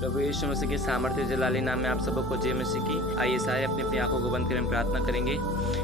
प्रभु यीशु मसीह के सामर्थ्य जलाली नाम में आप सबको जय मसीह की। आइए सारे अपनी अपनी आंखों को बंद करें, प्रार्थना करेंगे।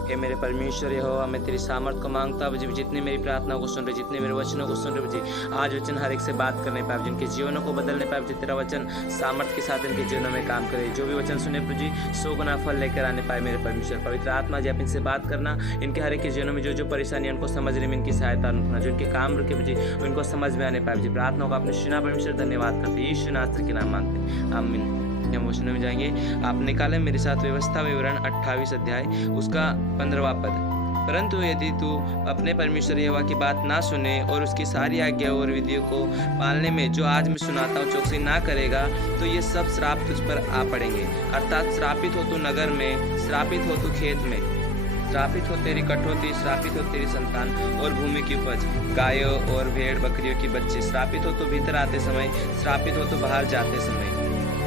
हे मेरे परमेश्वर यहोवा, मैं तेरी सामर्थ को मांगता हूँ जी, जितने मेरी प्रार्थना को सुन रहे, जितने मेरे वचनों को सुन रहे जी, आज वचन हर एक से बात करने पाए, जिनके जीवनों को बदलने पाए जी, तेरा वचन सामर्थ के साथ इनके जीवनों में काम करे। जो भी वचन सुने प्रभु जी, 100 गुना फल लेकर आने पाए मेरे परमेश्वर। पवित्र आत्मा जी, आप इनसे बात करना, इनके हर एक के जीवनों में जो जो परेशानी उनको समझने में इनकी सहायता रखना, जो इनके काम रुके जी उनको समझ में आने पाए जी। प्रार्थना को अपने सुना परमेश्वर धन्यवाद करते, यीशु नासरी के नाम मांगते हैं, आमीन। हम वचनों में जाएंगे। आप निकालें मेरे साथ व्यवस्था विवरण 28 अध्याय उसका 15वां पद। परंतु यदि तू अपने परमेश्वर यहोवा की बात ना सुने और उसकी सारी आज्ञा और विधियों को पालने में जो आज मैं सुनाता हूँ चौकसी ना करेगा, तो ये सब श्राप तुझ पर आ पड़ेंगे। अर्थात श्रापित हो तू नगर में, श्रापित हो तू खेत में, श्रापित हो तेरी कठौती, श्रापित हो तेरी संतान और भूमि की उपज, गायों और भेड़ बकरियों की बच्चे, श्रापित हो तो भीतर आते समय, श्रापित हो तो बाहर जाते समय।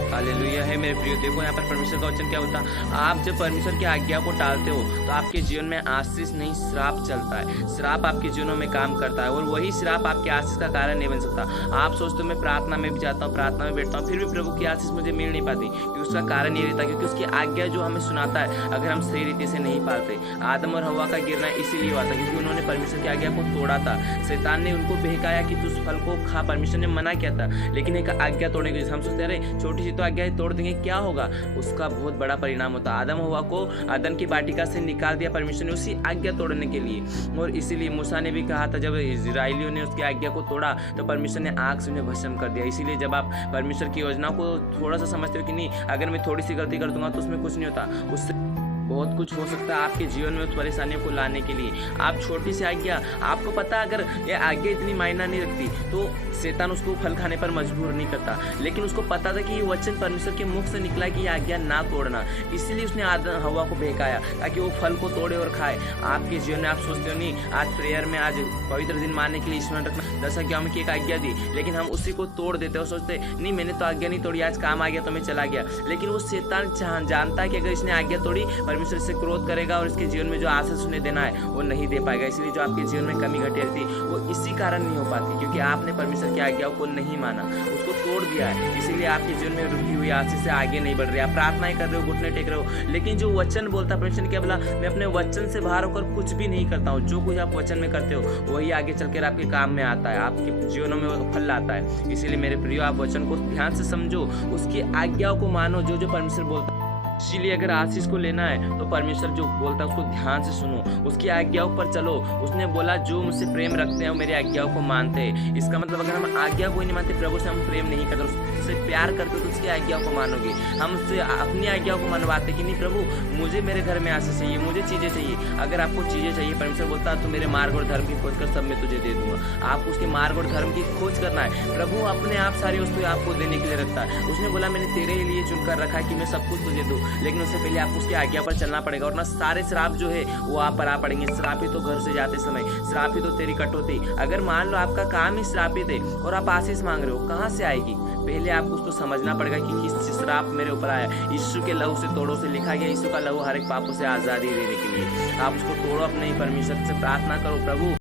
हालेलुया है मेरे प्रियो। देखो यहाँ पर परमेश्वर का वचन क्या होता है, आप जब परमेश्वर की आज्ञा को टालते हो तो आपके जीवन में आशीष नहीं श्राप चलता है। श्राप आपके जीवनों में काम करता है और वही श्राप आपके आशीष का कारण नहीं बन सकता। आप सोचते हो मैं प्रार्थना में भी जाता हूँ, प्रार्थना में बैठता हूँ, फिर भी प्रभु की आशीष मुझे मिल नहीं पाती, क्योंकि उसका कारण ये रहता है क्योंकि उसकी आज्ञा जो हमें सुनाता है अगर हम सही रीति से नहीं पालते। आदम और हवा का गिरना इसीलिए हुआ था क्योंकि उन्होंने परमेश्वर की आज्ञा को तोड़ा था। शैतान ने उनको बहकाया कि तू उस फल को खा, परमेश्वर ने मना किया था, लेकिन एक आज्ञा तोड़ने की हम सोचते रहे छोटी सी तो आज्ञा तोड़ देंगे क्या होगा, उसका बहुत बड़ा परिणाम होता। आदम हवा को अदन की वाटिका से निकाल दिया परमेश्वर ने उसी आज्ञा तोड़ने के लिए। और इसीलिए मूसा ने भी कहा था, जब इजराइलियों ने उसकी आज्ञा को तोड़ा तो परमेश्वर ने आग से उन्हें भस्म कर दिया। इसीलिए जब आप परमेश्वर की योजना को थोड़ा सा समझते हो कि नहीं, अगर मैं थोड़ी सी गलती कर दूंगा तो उसमें कुछ नहीं होता, उससे बहुत कुछ हो सकता है आपके जीवन में उस परेशानियों को लाने के लिए। आप छोटी सी आज्ञा, आपको पता अगर ये आज्ञा इतनी मायना नहीं रखती तो शैतान उसको फल खाने पर मजबूर नहीं करता, लेकिन उसको पता था कि ये वचन परमेश्वर के मुख से निकला कि ये आज्ञा ना तोड़ना, इसलिए उसने आदम हवा को बहकाया ताकि वो फल को तोड़े और खाए। आपके जीवन में आप सोचते हो नहीं, आज प्रेयर में आज पवित्र दिन मानने के लिए स्मरण रखना 10 आज्ञाओं की एक आज्ञा दी, लेकिन हम उसी को तोड़ देते हो, सोचते नहीं मैंने तो आज्ञा नहीं तोड़ी, आज काम आ गया तो मैं चला गया। लेकिन वो शैतान जानता है कि अगर इसने आज्ञा तोड़ी परमेश्वर से क्रोध करेगा और इसके जीवन में जो आशीष उन्हें देना है वो नहीं दे पाएगा। इसलिए जो आपके जीवन में कमी घटी रहती वो इसी कारण नहीं हो पाती क्योंकि आपने परमेश्वर की आज्ञाओं को नहीं माना, उसको तोड़ दिया है। इसीलिए आपके जीवन में रुकी हुई आशीष से आगे नहीं बढ़ रही। आप प्रार्थनाएं कर रहे हो, घुटने टेक रहे हो, लेकिन जो वचन बोलता है परमेश्वर ने क्या बोला, मैं अपने वचन से बाहर होकर कुछ भी नहीं करता हूँ। जो कुछ आप वचन में करते हो वही आगे चलकर आपके काम में आता है, आपके जीवनों में फल लाता है। इसीलिए मेरे प्रियो, आप वचन को ध्यान से समझो, उसकी आज्ञाओं को मानो, जो जो परमेश्वर बोलता है। इसीलिए अगर आशीष को लेना है तो परमेश्वर जो बोलता है उसको ध्यान से सुनो, उसकी आज्ञाओं पर चलो। उसने बोला जो मुझसे प्रेम रखते हैं वो मेरी आज्ञाओं को मानते हैं। इसका मतलब अगर हम आज्ञा को नहीं मानते, प्रभु से हम प्रेम नहीं करते, उससे प्यार करते तो उसकी आज्ञाओं को मानोगे। हम उससे अपनी आज्ञाओं को मनवाते कि नहीं प्रभु मुझे मेरे घर में आशीष चाहिए, मुझे चीज़ें चाहिए। अगर आपको चीज़ें चाहिए, परमेश्वर बोलता है तो मेरे मार्ग और धर्म की खोज कर सब मैं तुझे दे दूंगा। आपको उसके मार्ग और धर्म की खोज करना है। प्रभु अपने आप सारी वस्तुएं आपको देने के लिए रखता है। उसने बोला मैंने तेरे लिए चुनकर रखा है कि मैं सब कुछ तुझे दूँ, लेकिन उससे पहले आपको उसकी आज्ञा पर चलना पड़ेगा। और ना सारे श्राप जो है वो आप पर आ पड़ेंगे। श्रापित हो घर से जाते समय, श्रापित हो तेरी कटौती। अगर मान लो आपका काम ही श्रापित है और आप आशीष मांग रहे हो, कहाँ से आएगी? पहले आपको उसको समझना पड़ेगा कि किस श्राप मेरे ऊपर आया। यीशु के लहू से तोड़ो से लिखा गया, यीशु का लहू हर एक पापों से आज़ादी देने के लिए। आप उसको तोड़ो, अपने परमेश्वर से प्रार्थना करो, प्रभु